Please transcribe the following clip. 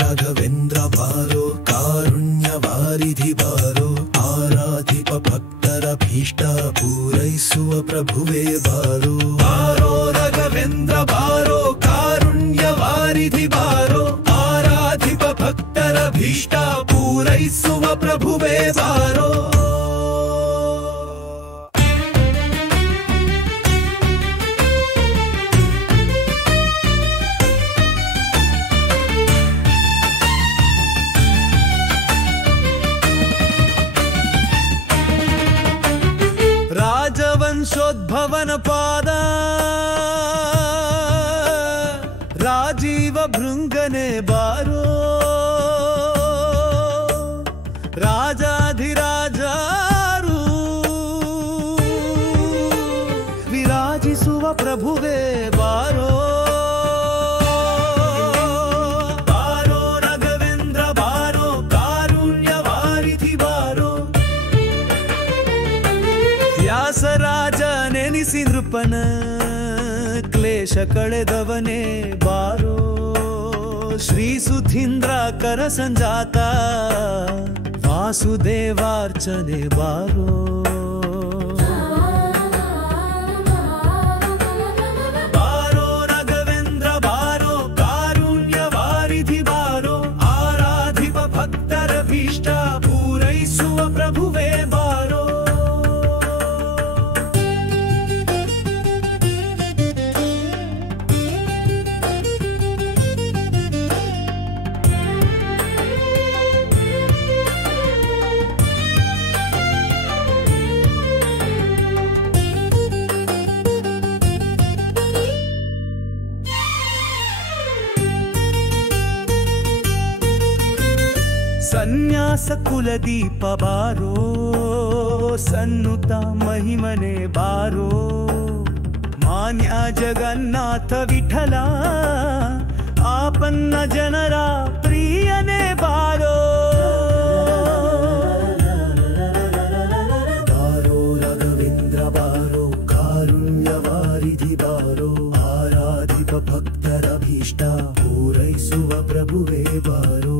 ರಾಘವೇಂದ್ರ ಬಾರೋ ಕಾರುಣ್ಯವಾರಿಧಿ ಬಾರೋ ಆರಾಧಿಪ ಭಕ್ತರ ಭೀಷ್ಟ ಪೂರೈಸುವ ಪ್ರಭುವೇ ಬಾರೋ ಬಾರೋ ರಾಘವೇಂದ್ರ ಬಾರೋ ಕಾರುಣ್ಯವಾರಿಧಿ ಬಾರೋ ಆರಾಧಿಪ ಭಕ್ತರ ಭೀಷ್ಟ ಪೂರೈಸುವ ಪ್ರಭುವೇ ಬಾರೋ राजवंशोद्भवन पाद राजीव भृंगने बारो राजाधिराजारू विराजिसुव प्रभुवे बारो बारो राघवेंद्र बारो कारुण्यवारिधि बारो ವ್ಯಾಸರಾಜ ನೆನೆಸಿ ನೃಪನ ಕ್ಲೇಶ ಕಳೆದವನೇ ಬಾರೋ ಶ್ರೀ ಸುಧೀಂದ್ರ ಕರ ಸಂಜಾತ ವಾಸುದೇವಾರ್ಚನೆ ಬಾರೋ ಬಾರೋ ರಾಘವೇಂದ್ರ ಬಾರೋ ಕಾರುಣ್ಯವಾರಿಧಿ ಬಾರೋ ಆರಾಧಿಪ ಭಕ್ತರ ಭೀಷ್ಟ ಪೂರೈಸುವ ಪ್ರಭುವೇ ಬಾರೋ ಸನ್ಯಾಸ ಕುಲದೀಪ ಬಾರೋ ಸನ್ನುತ ಮಹಿಮನೆ ಬಾರೋ ಮಾನ್ಯ ಜಗನ್ನಾಥ ವಿಠಲ ಆಪನ್ನ ಜನರ ಪ್ರಿಯನೇ ಬಾರೋ ಬಾರೋ ರಾಘವೇಂದ್ರ ಬಾರೋ ಕಾರುಣ್ಯವಾರಿಧಿ ಬಾರೋ ಆರಾಧಿಪ ಭಕ್ತರ ಭೀಷ್ಟ ಪೂರೈಸುವ ಪ್ರಭುವೇ ಬಾರೋ